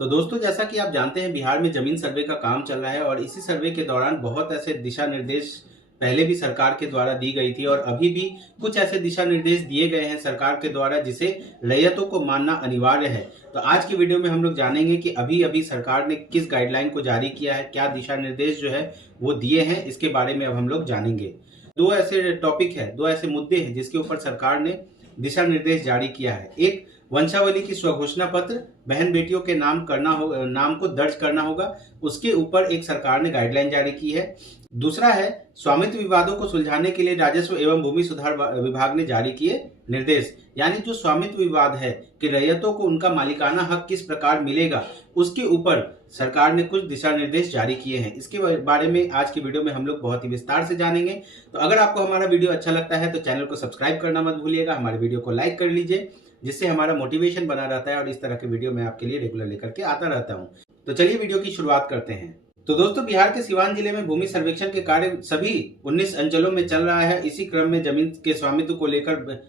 तो दोस्तों, जैसा कि आप जानते हैं, बिहार में जमीन सर्वे का काम चल रहा है और इसी सर्वे के दौरान बहुत ऐसे दिशा निर्देश पहले भी सरकार के द्वारा दी गई थी और अभी भी कुछ ऐसे दिशा निर्देश दिए गए हैं सरकार के द्वारा जिसे रैयतों को मानना अनिवार्य है। तो आज की वीडियो में हम लोग जानेंगे कि अभी अभी सरकार ने किस गाइडलाइन को जारी किया है, क्या दिशा निर्देश जो है वो दिए हैं, इसके बारे में अब हम लोग जानेंगे। दो ऐसे टॉपिक है, दो ऐसे मुद्दे हैं जिसके ऊपर सरकार ने दिशा निर्देश जारी किया है। एक, वंशावली की स्वघोषणा पत्र बहन बेटियों के नाम को दर्ज करना होगा, उसके ऊपर एक सरकार ने गाइडलाइन जारी की है। दूसरा है, स्वामित्व विवादों को सुलझाने के लिए राजस्व एवं भूमि सुधार विभाग ने जारी किए निर्देश। यानी जो स्वामित्व विवाद है कि रैयतों को उनका मालिकाना हक किस प्रकार मिलेगा, उसके ऊपर सरकार ने कुछ दिशा निर्देश जारी किए हैं। इसके बारे में आज की वीडियो में हम लोग बहुत ही विस्तार से जानेंगे। तो अगर आपको हमारा वीडियो अच्छा लगता है तो चैनल को सब्सक्राइब करना मत भूलिएगा, हमारे वीडियो को लाइक कर लीजिए, जिससे हमारा मोटिवेशन बना रहता है और इस तरह के वीडियो मैं आपके लिए रेगुलर लेकर के आता रहता हूं। तो चलिए वीडियो की शुरुआत करते हैं। तो दोस्तों, बिहार के सिवान जिले में भूमि सर्वेक्षण के कार्य सभी 19 अंचलों में चल रहा है। इसी क्रम में जमीन के स्वामित्व को लेकर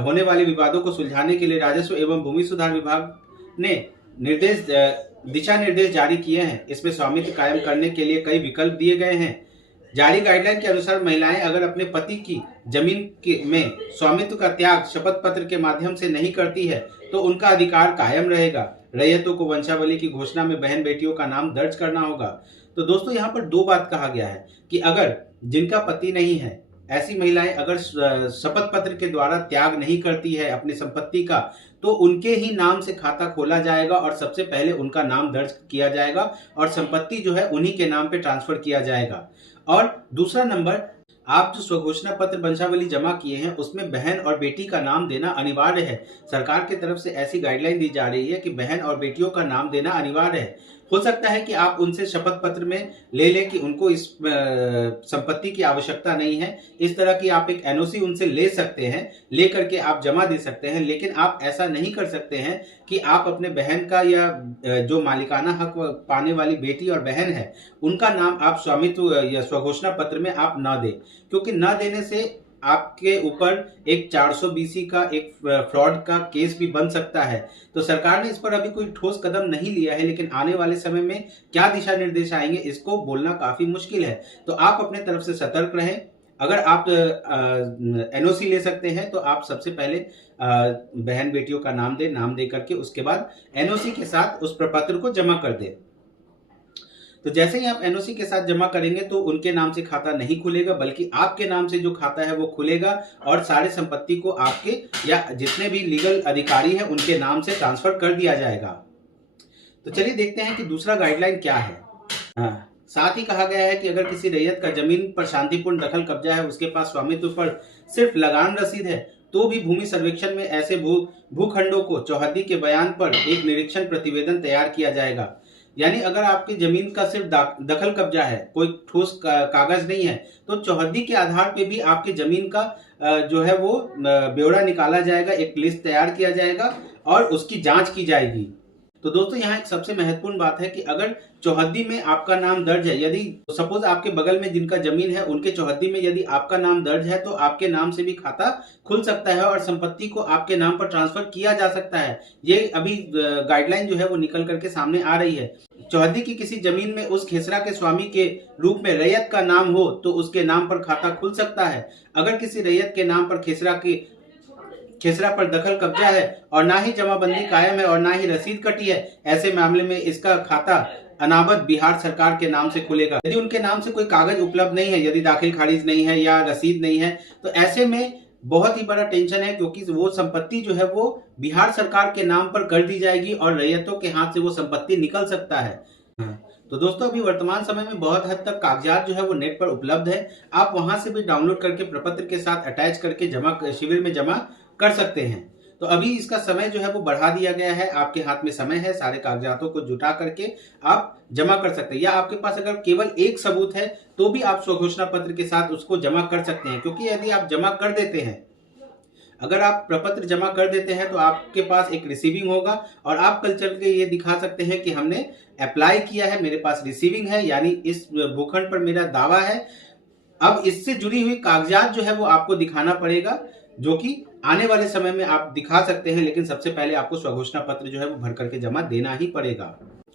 होने वाले विवादों को सुलझाने के लिए राजस्व एवं भूमि सुधार विभाग ने दिशा निर्देश जारी किए हैं। इसमें स्वामित्व कायम करने के लिए कई विकल्प दिए गए हैं। जारी गाइडलाइन के अनुसार महिलाएं अगर अपने पति की जमीन में स्वामित्व का त्याग शपथ पत्र के माध्यम से नहीं करती है तो उनका अधिकार कायम रहेगा। रैयतों को वंशावली की घोषणा में बहन बेटियों का नाम दर्ज करना होगा। तो दोस्तों, यहाँ पर दो बात कहा गया है कि अगर जिनका पति नहीं है, ऐसी महिलाएं अगर शपथ पत्र के द्वारा त्याग नहीं करती है अपनी संपत्ति का, तो उनके ही नाम से खाता खोला जाएगा और सबसे पहले उनका नाम दर्ज किया जाएगा और संपत्ति जो है उन्हीं के नाम पे ट्रांसफर किया जाएगा। और दूसरा नंबर, आप जो स्वघोषणा पत्र वंशावली जमा किए हैं उसमें बहन और बेटी का नाम देना अनिवार्य है। सरकार की तरफ से ऐसी गाइडलाइन दी जा रही है कि बहन और बेटियों का नाम देना अनिवार्य है। हो सकता है कि आप उनसे शपथ पत्र में ले लें कि उनको इस संपत्ति की आवश्यकता नहीं है, इस तरह की आप एक एनओसी उनसे ले सकते हैं, ले करके आप जमा दे सकते हैं। लेकिन आप ऐसा नहीं कर सकते हैं कि आप अपने बहन का या जो मालिकाना हक पाने वाली बेटी और बहन है उनका नाम आप स्वामित्व या स्वघोषणा पत्र में आप न दें, क्योंकि न देने से आपके ऊपर एक 420 का एक फ्रॉड का केस भी बन सकता है। तो सरकार ने इस पर अभी कोई ठोस कदम नहीं लिया है, लेकिन आने वाले समय में क्या दिशा निर्देश आएंगे इसको बोलना काफी मुश्किल है। तो आप अपने तरफ से सतर्क रहें। अगर आप एनओसी ले सकते हैं तो आप सबसे पहले बहन बेटियों का नाम दे करके उसके बाद एनओसी के साथ उस प्रपत्र को जमा कर दें। तो जैसे ही आप एनओसी के साथ जमा करेंगे तो उनके नाम से खाता नहीं खुलेगा, बल्कि आपके नाम से जो खाता है वो खुलेगा और सारे संपत्ति को आपके या जितने भी लीगल अधिकारी हैं उनके नाम से ट्रांसफर कर दिया जाएगा। तो चलिए देखते हैं कि दूसरा गाइडलाइन क्या है। साथ ही कहा गया है कि अगर किसी रैयत का जमीन पर शांतिपूर्ण दखल कब्जा है, उसके पास स्वामित्व पर सिर्फ लगान रसीद है, तो भी भूमि सर्वेक्षण में ऐसे भूखंडों को चौहद्दी के बयान पर एक निरीक्षण प्रतिवेदन तैयार किया जाएगा। यानी अगर आपकी जमीन का सिर्फ दखल कब्जा है, कोई ठोस कागज नहीं है, तो चौहद्दी के आधार पे भी आपकी जमीन का जो है वो ब्यौरा निकाला जाएगा, एक लिस्ट तैयार किया जाएगा और उसकी जांच की जाएगी। तो दोस्तों, यहाँ एक सबसे महत्वपूर्ण बात है कि अगर चौहद्दी में आपका नाम दर्ज है, यदि सपोज आपके बगल में जिनका जमीन है उनके चौहद्दी में यदि आपका नाम दर्ज है तो आपके नाम से भी खाता खुल सकता है और संपत्ति को आपके नाम पर ट्रांसफर किया जा सकता है। ये अभी गाइडलाइन जो है वो निकल करके सामने आ रही है। चौहद्दी की किसी जमीन में उस खेसरा के स्वामी के रूप में रैयत का नाम हो तो उसके नाम पर खाता खुल सकता है। अगर किसी रैयत के नाम पर खेसरा पर दखल कब्जा है और ना ही जमाबंदी कायम है और ना ही रसीद कटी है, ऐसे मामले में इसका खाता अनाबद बिहार सरकार के नाम से खुलेगा। यदि उनके नाम से कोई कागज उपलब्ध नहीं है, यदि दाखिल खारिज नहीं है या रसीद नहीं है, तो ऐसे में बहुत ही बड़ा टेंशन है, क्योंकि वो संपत्ति जो है वो बिहार सरकार के नाम पर कर दी जाएगी और रैयतों के हाथ से वो संपत्ति निकल सकता है। तो दोस्तों, अभी वर्तमान समय में बहुत हद तक कागजात जो है वो नेट पर उपलब्ध है, आप वहां से भी डाउनलोड करके प्रपत्र के साथ अटैच करके शिविर में जमा कर सकते हैं। तो अभी इसका समय जो है वो बढ़ा दिया गया है, आपके हाथ में समय है, सारे कागजातों को जुटा करके आप जमा कर सकते हैं। या आपके पास अगर केवल एक सबूत है तो भी आप स्वघोषणा पत्र के साथ उसको जमा कर सकते हैं, क्योंकि यदि आप जमा कर देते हैं, अगर आप प्रपत्र जमा कर देते हैं तो आपके पास एक रिसीविंग होगा और आप कल चल के ये दिखा सकते हैं कि हमने अप्लाई किया है, मेरे पास रिसीविंग है, यानी इस भूखंड पर मेरा दावा है। अब इससे जुड़ी हुई कागजात जो है वो आपको दिखाना पड़ेगा, जो कि आने वाले समय में आप दिखा सकते हैं, लेकिन सबसे पहले आपको स्वघोषणा पत्र जो है वो भर करके जमा देना ही पड़ेगा।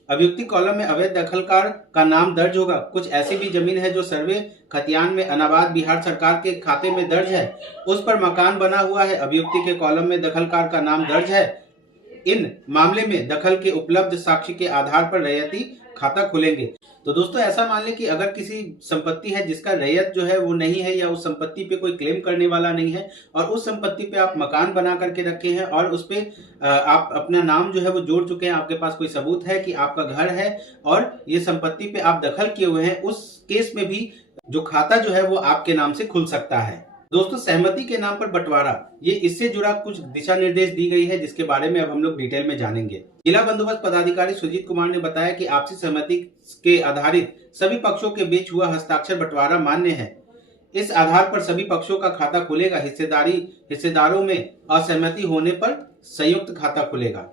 अभियुक्ति कॉलम में अवैध दखलकार का नाम दर्ज होगा। कुछ ऐसी भी जमीन है जो सर्वे खतियान में अनाबाद बिहार सरकार के खाते में दर्ज है, उस पर मकान बना हुआ है, अभियुक्ति के कॉलम में दखलकार का नाम दर्ज है। इन मामले में दखल के उपलब्ध साक्ष्य के आधार पर रैयती खाता खुलेंगे। तो दोस्तों ऐसा मान लें कि अगर किसी संपत्ति है जिसका रैयत जो है वो नहीं है या उस संपत्ति पे कोई क्लेम करने वाला नहीं है और उस संपत्ति पे आप मकान बना करके रखे हैं और उस पे आप अपना नाम जो है वो जोड़ चुके हैं, आपके पास कोई सबूत है कि आपका घर है और ये संपत्ति पे आप दखल किए हुए हैं, उस केस में भी जो खाता जो है वो आपके नाम से खुल सकता है। दोस्तों सहमति के नाम पर बंटवारा, ये इससे जुड़ा कुछ दिशा निर्देश दी गई है जिसके बारे में अब हम लोग डिटेल में जानेंगे। जिला बंदोबस्त पदाधिकारी सुजीत कुमार ने बताया कि आपसी सहमति के आधारित सभी पक्षों के बीच हुआ हस्ताक्षर बंटवारा मान्य है। इस आधार पर सभी पक्षों का खाता खुलेगा। हिस्सेदारों में असहमति होने पर संयुक्त खाता खुलेगा।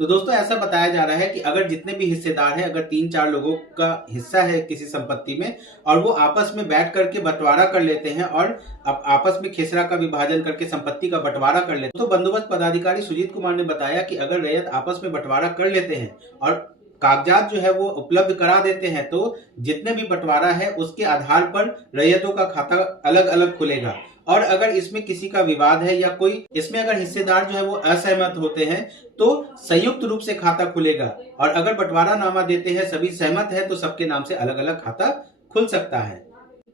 तो दोस्तों ऐसा बताया जा रहा है कि अगर जितने भी हिस्सेदार हैं, अगर 3-4 लोगों का हिस्सा है किसी संपत्ति में और वो आपस में बैठ करके बंटवारा कर लेते हैं और आपस में खेसरा का विभाजन करके संपत्ति का बंटवारा कर लेते हैं, तो बंदोबस्त पदाधिकारी सुजीत कुमार ने बताया कि अगर रैयत आपस में बंटवारा कर लेते हैं और कागजात जो है वो उपलब्ध करा देते हैं, तो जितने भी बंटवारा है उसके आधार पर रैयतों का खाता अलग अलग खुलेगा। और अगर इसमें किसी का विवाद है या कोई इसमें अगर हिस्सेदार जो है वो असहमत होते हैं तो संयुक्त रूप से खाता खुलेगा। और अगर बंटवारा नामा देते हैं, सभी सहमत है, तो सबके नाम से अलग अलग खाता खुल सकता है।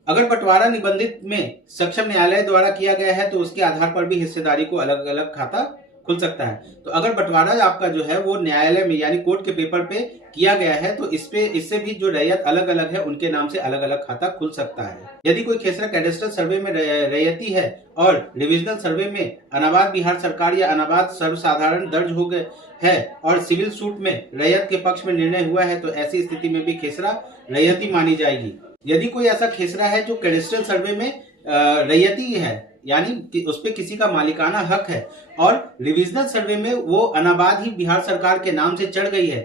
अगर बंटवारा निबंधित में सक्षम न्यायालय द्वारा किया गया है तो उसके आधार पर भी हिस्सेदारी को अलग अलग खाता खुल सकता है। तो अगर बंटवारा आपका जो है वो न्यायालय में यानी कोर्ट के पेपर पे किया गया है तो इससे भी जो रैयत अलग अलग है उनके नाम से अलग अलग खाता खुल सकता है। यदि कोई खेसरा कैडेस्ट्रल सर्वे में रैयती है और डिविजनल सर्वे में अनाबाद बिहार सरकार या अनाबाद सर्वसाधारण दर्ज हो गए है और सिविल सूट में रैयत के पक्ष में निर्णय हुआ है, तो ऐसी स्थिति में भी खेसरा रैयती मानी जाएगी। यदि कोई ऐसा खेसरा है जो कैडेस्ट्रल सर्वे में रैयती है यानी कि उस पे किसी का मालिकाना हक है और रिविजनल सर्वे में वो अनाबाद ही बिहार सरकार के नाम से चढ़ गई है,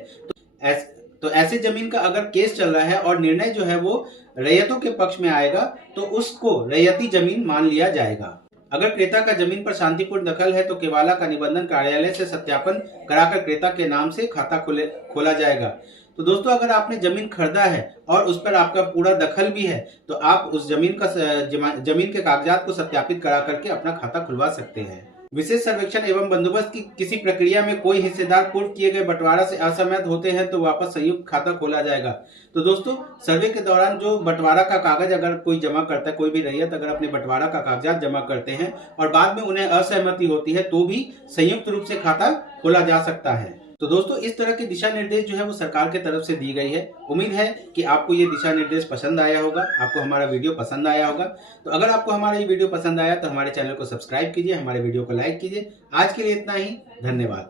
तो ऐसे जमीन का अगर केस चल रहा है और निर्णय जो है वो रैयतों के पक्ष में आएगा तो उसको रैयती जमीन मान लिया जाएगा। अगर क्रेता का जमीन पर शांतिपूर्ण दखल है तो केवाला का निबंधन कार्यालय से सत्यापन कराकर क्रेता के नाम से खाता खोला जाएगा। तो दोस्तों अगर आपने जमीन खरीदा है और उस पर आपका पूरा दखल भी है तो आप उस जमीन के कागजात को सत्यापित करा करके अपना खाता खुलवा सकते हैं। विशेष सर्वेक्षण एवं बंदोबस्त की किसी प्रक्रिया में कोई हिस्सेदार पूर्व किए गए बंटवारा से असहमत होते हैं तो वापस संयुक्त खाता खोला जाएगा। तो दोस्तों सर्वे के दौरान जो बंटवारा का कागज अगर कोई जमा करता है, कोई भी रैयत अगर अपने बंटवारा का कागजात जमा करते हैं और बाद में उन्हें असहमति होती है तो भी संयुक्त रूप से खाता खोला जा सकता है। तो दोस्तों इस तरह के दिशा निर्देश जो है वो सरकार की तरफ से दी गई है। उम्मीद है कि आपको ये दिशा निर्देश पसंद आया होगा, आपको हमारा वीडियो पसंद आया होगा। तो अगर आपको हमारा ये वीडियो पसंद आया तो हमारे चैनल को सब्सक्राइब कीजिए, हमारे वीडियो को लाइक कीजिए। आज के लिए इतना ही, धन्यवाद।